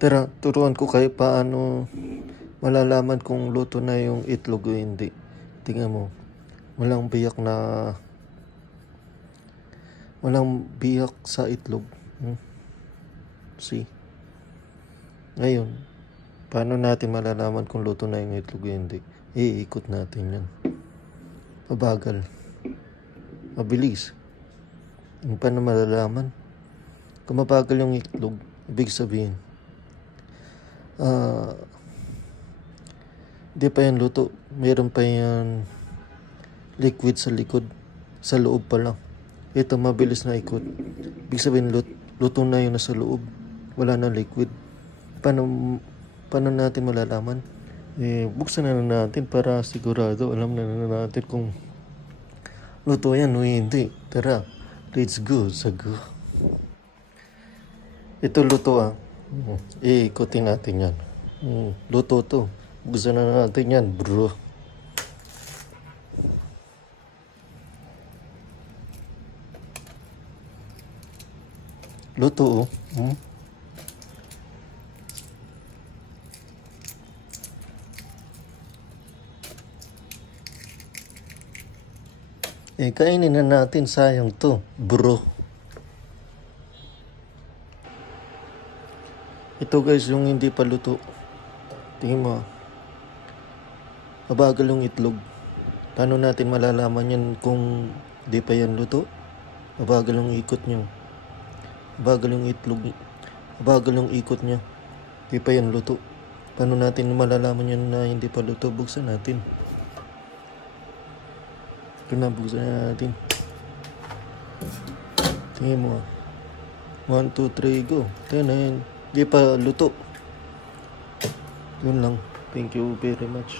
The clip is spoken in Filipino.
Tara, turuan ko kayo paano malalaman kung luto na yung itlog o hindi. Tingnan mo, walang biyak na walang biyak sa itlog. See? Ngayon, paano natin malalaman kung luto na yung itlog o hindi? Iikot natin yan. Mabagal. Mabilis. Yung paano malalaman? Kung mabagal yung itlog, ibig sabihin, di pa yan luto. Meron pa yan liquid sa likod. Sa loob pa lang. Ito, mabilis na ikot. Ibig sabihin, luto na yun nasa loob. Wala na liquid. Paano natin malalaman? Buksan na natin para sigurado. Alam na natin kung luto yan o hindi. Tara, let's go. Sago. Ito luto Iikutin natin yan. Luto to. Buksan na natin yan, bro. Luto kainin na natin, sayang to, bro. Ito guys, yung hindi pa luto. Tingin mo. Mabagal yung itlog. Paano natin malalaman yan kung di pa yan luto? Mabagal yung ikot nyo. Mabagal yung itlog. Mabagal yung ikot nyo. Di pa yan luto. Paano natin malalaman yan na hindi pa luto? Buksan natin. Buksan natin. Tingin mo 1, 2, 3, go. Tingnan na yan. Di pa luto. Yun lang. Thank you very much.